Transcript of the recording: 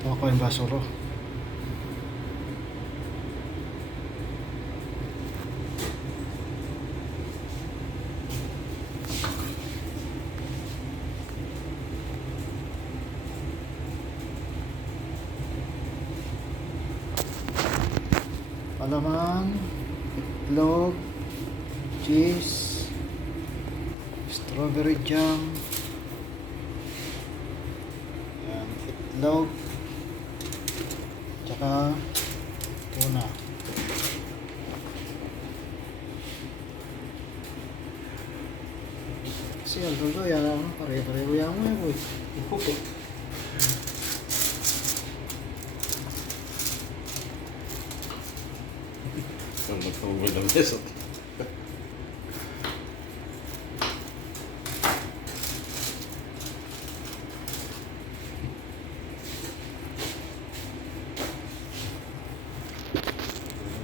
Ako yung basuro. Palaman, itlog, cheese, strawberry jam, yan, itlog, tsaka tuna. Kasi aldo yan, pare-pareho yan mo yan, boy. Opo. Ang magpapagod ang beso.